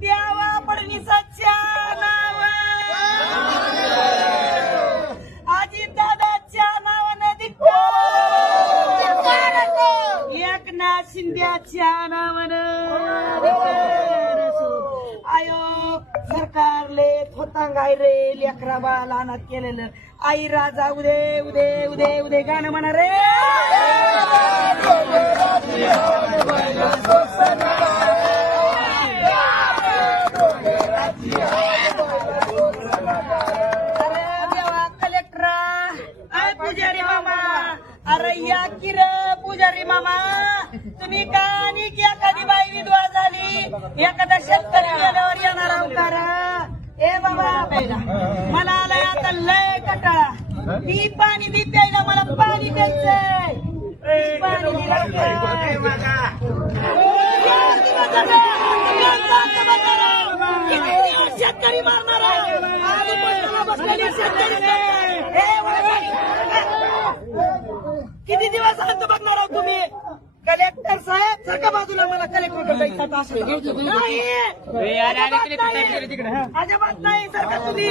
द्यावा फडणवीसाच्या नावावर, अजितदादाच्या नावानं धिक्कार, एकनाथ शिंदेच्या नावानं धिक्कार असो. आयो सरकारले थोतांगाय रे लेकरा बाळाला अनाथ केलेलं. आई राजा उदे उदे उदे उदे गाणं म्हणा रे. पुजारी मामा, अरे या की रे पुजारी मामा, तुम्ही का आणि की एखादी बाई विधवा झाली, एखादा शेतकरी गेल्यावर येणार आहो का रे? ए बाबा पहिला मला आलाय आता लय कटाळा. ती पाणी दी प्यायला, मला पाणी प्यायचंय. पाणी दिलं शेतकरी मारणार बसलेली शेतकरी. किती दिवस अंत बघणार आहोत तुम्ही? कलेक्टर साहेब सारखा बाजूला, मला कलेक्टर नाही अजिबात नाही सारखा तुम्ही.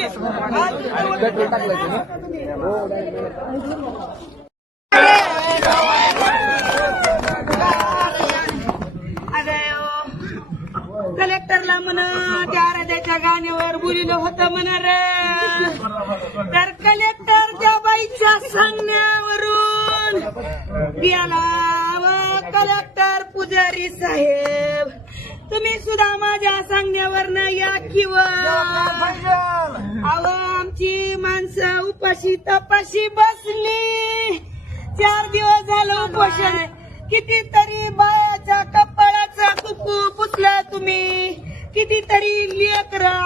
कलेक्टरला म्हणा त्या राजाच्या गाण्यावर बोलिलं होतं म्हणा रे. तर कलेक्टर त्या बाईच्या सांगण्यावरून गेला. कलेक्टर पुजारी साहेब, तुम्ही सुद्धा माझ्या सांगण्यावर या किंवा आमची माणसं उपाशी तपाशी बसली. 4 दिवस झालं उपोषण. कितीतरी बायाच्या कपाळाचा कुकू पुसला तुम्ही, कितीतरी लेकरं